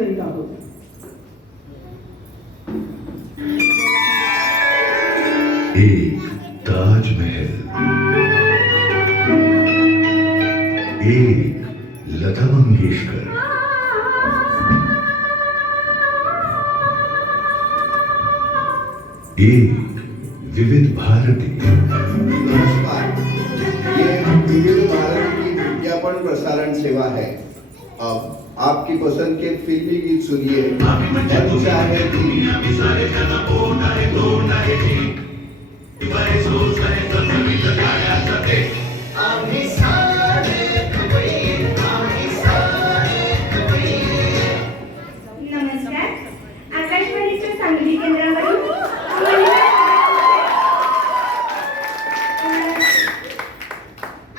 करीत आहोत. एक ताजमहल, एक लता मंगेशकर, एक विविध भारती. नमस्कार, ये विविध भारत की विज्ञापन प्रसारण सेवा है. अब आपकी पसंद के फिल्मी गीत सुनिए. अच्छा है नमस्कार, आकाशवाणीच्या सांगली केंद्रावरून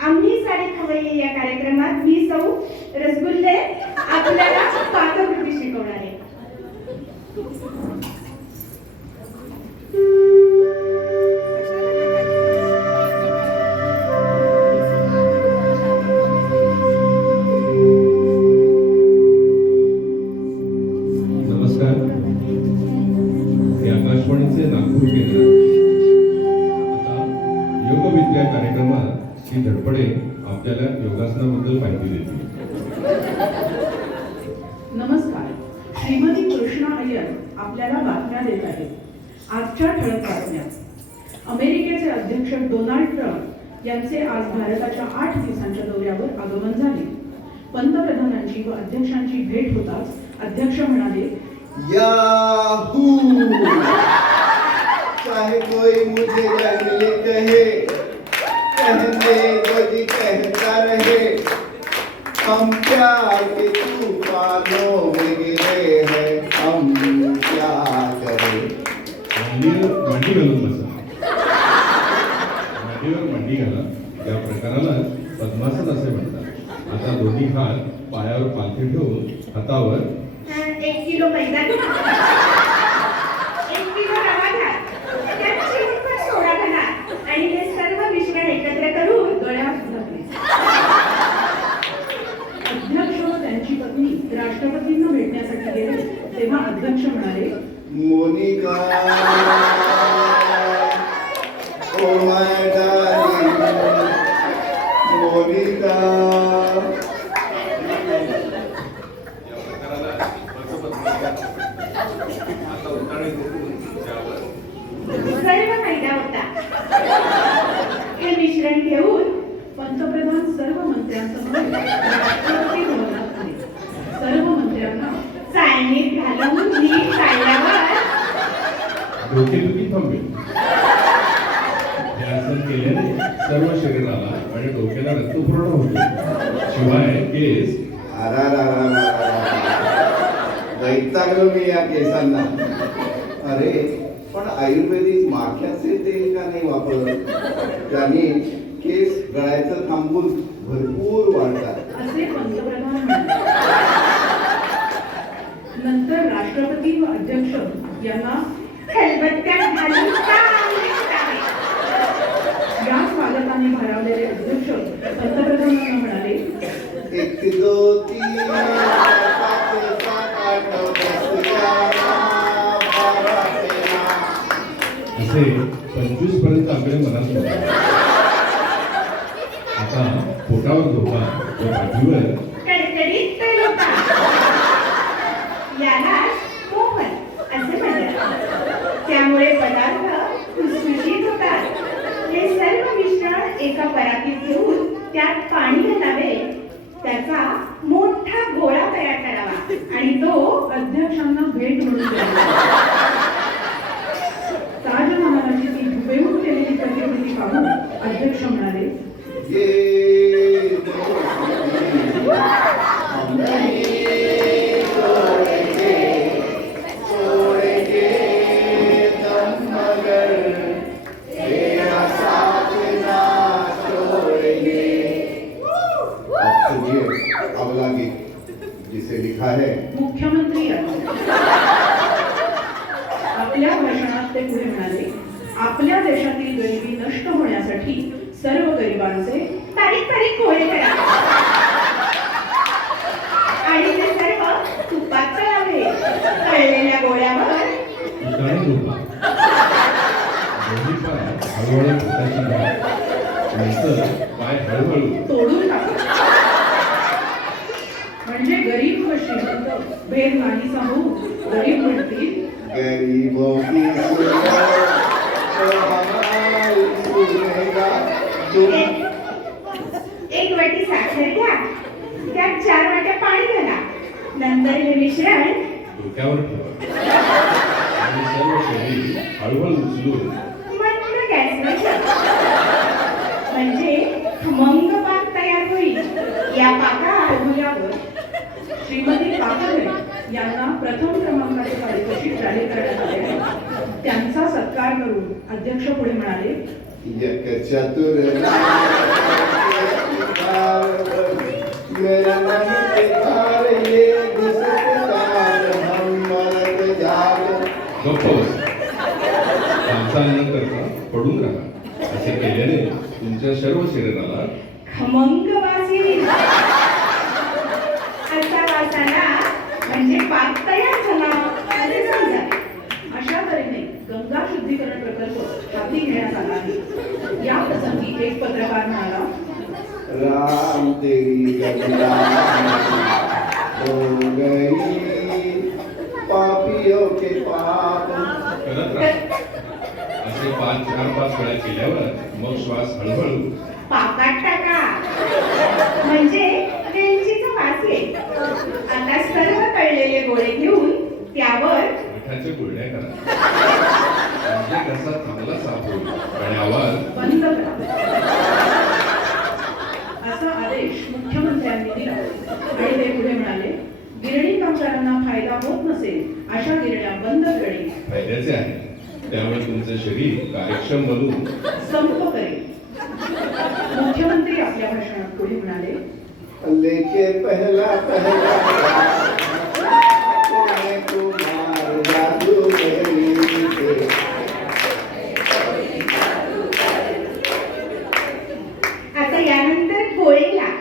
आम्ही साडे खवय्ये या कार्यक्रमात मी सौ रसगुल्ले आपल्याला पाककृती शिकवणार आहे. नमस्कार, हे आकाशवाणीचे नागपूर केंद्र. आता योगविद्या कार्यक्रमात श्री धडपडे आपल्याला योगासनाबद्दल माहिती देतील. नमस्कार, श्रीमती कृष्णा अय्यर आपल्याला बातम्या देत आहेत. आजच्या ठळक बातम्या. अमेरिकेचे अध्यक्ष डोनाल्ड ट्रम्प यांचे आज भारताच्या 8 दिवसांच्या दौऱ्यावर आगमन झाले. पंतप्रधानांची व अध्यक्षांची भेट होताच अध्यक्ष म्हणाले, याहू, चाहे कोई मुझे जंगली कहे, कहने को जी कहता रहे, हम प्यार के तूफानों में गिरे हैं, हम क्या करें. मांडी घालून बसा. मांडीवर मांडी घाला. या प्रकाराला पद्मासन असे म्हणतात. आता दोन्ही हात पायावर पालथी ठेवून हातावर 1 किलो मैदा घ्या, 1 किलो रवा घ्या, त्यात चिमूटभर सोडा घाला आणि हे सर्व मिश्रण एकत्र करून गळ्यात घातले. अध्यक्ष व त्यांची पत्नी राष्ट्रपतींना भेटण्यासाठी गेले तेव्हा अध्यक्ष म्हणाले, Monica, oh my darling, Monica. सर्व मैदा होता. हे मिश्रण घेऊन पंतप्रधान सर्व मंत्र्यांसमोर राष्ट्रपती भवनात आले. सर्व मंत्र्यांना चाळणीत घालून नीट चाळल्यावर डोकेदुखी थांबेल. हे आसन केल्याने सर्व शरीराला आणि डोक्याला रक्तपुरवठा होतो. शिवाय केस वैतागलो मी या केसांना. अरे पण आयुर्वेदिक माख्याचे तेल का नाही वापरत, त्याने केस गळायचं थांबून भरपूर वाढतात. असे पंतप्रधान म्हणाले. नंतर राष्ट्रपती व अध्यक्ष यांना खलबत्त्यात घालून चांगले कुटावे. या स्वागताने भारावलेले अध्यक्ष पंतप्रधानांना म्हणाले, 1 2 3 4 5 6 8 9 10 असे 25 पर्यंत आकडे मनात होते. आता पोटावर झोपा व पाठीवर कडकडीत तेल होता. याला मोहन असे म्हणतात. त्यामुळे पदार्थ खुसखुशीत होतात. हे सर्व मिश्रण एका परातीत घेऊन त्यात पाणी घालावे. त्याचा मोठा गोळा तयार करावा आणि तो अध्यक्षांना भेट म्हणून द्यावा. ताजमहालाची ती हुबेहूब केलेली प्रतिकृती पाहून अध्यक्ष म्हणाले, अगला गीत जिसे लिखा है मुख्यमंत्री यांनी. आपल्या भाषणात ते पुढे म्हणाले, आपल्या देशातील गरिबी नष्ट होण्यासाठी सर्व गरिबांचे बारीक बारीक गोळे करा आणि ते सर्व तुपात तळावे. हळूहळू हाताची घ्या. नंतर पाय हळूहळू तोडून टाका. म्हणजे गरीब व श्रीमंत भेद नाही सांगू. गरीब म्हणतील गरीबों की सुनो, तो हमारी सुनेगा. तुम एक वाटी साखर घ्या, त्यात 4 वाट्या पाणी घाला, नंतर हे मिश्रण डोक्यावर ठेवा आणि सर्व शरीर हळूहळू उचलून मंद गॅसवर ठेवा. म्हणजे खमंग पाक तयार होईल. या पाकात पाहुण्यावर श्रीमती काकडे यांना प्रथम क्रमांकाचे पारितोषिक जाहीर करण्यात आले आहे. त्यांचा सत्कार करून अध्यक्ष पुढे म्हणाले, एक चतुर मेरे मन के तार ये दिसते तार हम मरत जाग. गप्प बस. हालचाल न करता पडून राहा. असे केल्याने तुमच्या सर्व शरीराला खमंग वास येईल. असा वास आला म्हणजे पाक तयार झाला असे समजा. अशा तऱ्हेने गंगा शुद्धीकरण प्रकल्प हाती घेण्यात आला आहे. या प्रसंगी एक पत्रकार म्हणाला, राम तेरी गंगा हो गई पापियों के पाप. करत राहा. असे 4-5 वेळा केल्यावर मग श्वास हळूहळू पाकात टाका. म्हणजे वेलचीचा वास येईल. आता सर्व तळलेले गोळे घेऊन त्यावर मिठाच्या गुळण्या करा. म्हणजे घसा चांगला साफ होईल आणि आवाज बंद करा. असा आदेश मुख्यमंत्र्यांनी दिला आणि ते पुढे म्हणाले, गिरणी कामगारांना फायदा होत नसेल अशा गिरण्या बंद करणे फायद्याचे आहे. त्यामुळे तुमचे शरीर कार्यक्षम बनून संप करेल. मुख्यमंत्री आपल्या भाषणात पुढे म्हणाले, लेके पहला पहला तुम्हें कुमार जादू मेरी के. आता यानंतर गोळे घ्या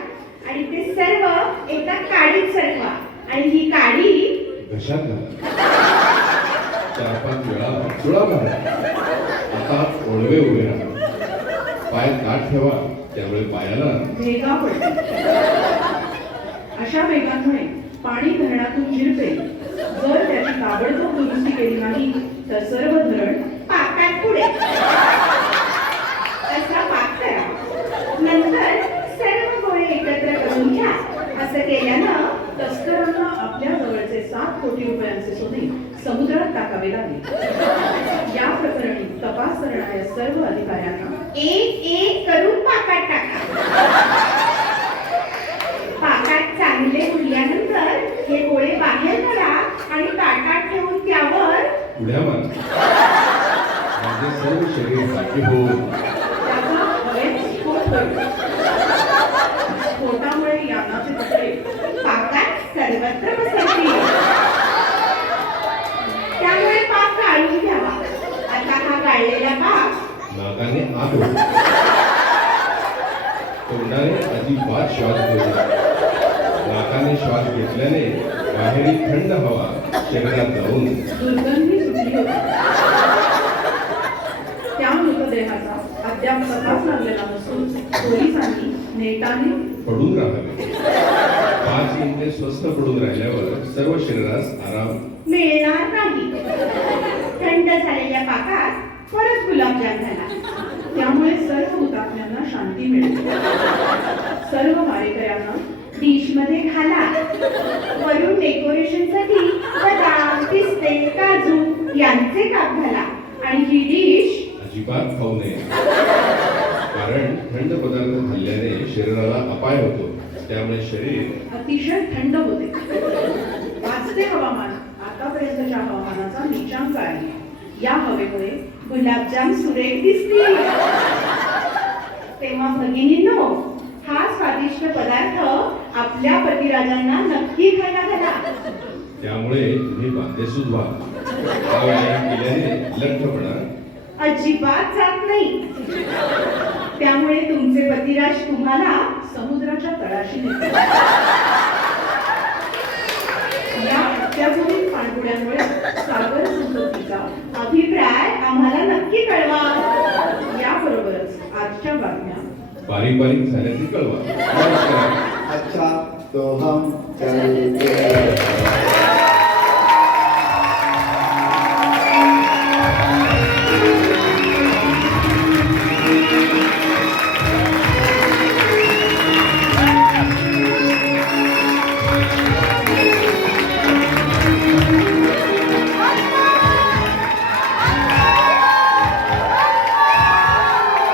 आणि ते सर्व एका काडीत सरकवा आणि ही काडी घशात घाला. 4-5 वेळा चुळा मारा. आता ओळवे उभे राहा. पाय ताठ ठेवा. त्यामुळे पायाला भेगा पडतील. अशा भेगांमुळे पाणी धरणातून झिरपेल. जर त्याची ताबडतोब दुरुस्ती केली नाही तर सर्व धरण पाकात पुढे असा पाक करा. नंतर सर्व गोळे एकत्र करून घ्या. असं केल्यानं तस्करांना आपल्या जवळचे 7 कोटी रुपयांचे सोने समुद्रात टाकावे लागेल. या प्रकरणी तपास करणाऱ्या सर्व अधिकाऱ्यांना एक एक करून पाकात टाका. पाकात चांगले उरल्यानंतर हे गोळे बाहेर काढा आणि ताटात ठेवून त्यावर उड्या मारा. म्हणजे सर्व शरीर बाकी होऊन त्याचा हवेत स्फोट होईल. स्फोटामुळे यानाचे तुकडे पाकात सर्वत्र पसरतील. त्यामुळे पाक गाळून घ्यावा. आता हा गाळलेला पाक नाकाने आत ओढा. तोंडाने अजिबात श्वास घेऊ नका. नाकाने श्वास घेतल्याने बाहेरील थंड हवा शरीरात जाऊन दुर्गंधी सुटली होती. त्या मृतदेहाचा अद्याप तपास लागलेला नसून पोलिसांनी नेटाने पडून राहावे. 5 मिनिटे स्वस्थ पडून राहिल्यावर सर्व शरीरास आराम मिळणार नाही. थंड झालेल्या पाकात परत गुलाबजाम झाला. त्यामुळे सर्व हुतात्म्यांना शांती मिळेल. सर्व मारेकऱ्यांना डिश मध्ये घाला. वरून डेकोरेशनसाठी बदाम, पिस्ते, काजू यांचे काप घाला आणि ही डिश अजिबात खाऊ नये. कारण थंड पदार्थ खाल्ल्याने शरीराला अपाय होतो. त्यामुळे शरीर अतिशय थंड होते. वाजते हवामान आतापर्यंतच्या हवामानाचा नीचांक आहे. या हवेमुळे गुलाबजाम सुरेख दिसतील. तेव्हा भगिनींनो, हा स्वादिष्ट पदार्थ आपल्या पतिराजांना नक्की खायला घाला. त्यामुळे तुम्ही बांधेसूद व्हा. हा व्यायाम केल्याने लठ्ठपणा अजिबात जात नाही. त्यामुळे तुमचे पतिराज तुम्हाला समुद्राच्या तळाशी नेतात. या अत्याधुनिक पाणबुड्यांमुळे सागर संपत्तीचा अभिप्राय आम्हाला नक्की कळवा. याबरोबर आजच्या बातम्या बारीक झाल्याचे कळवा. नमस्कार. अच्छा तो हम चलते हैं.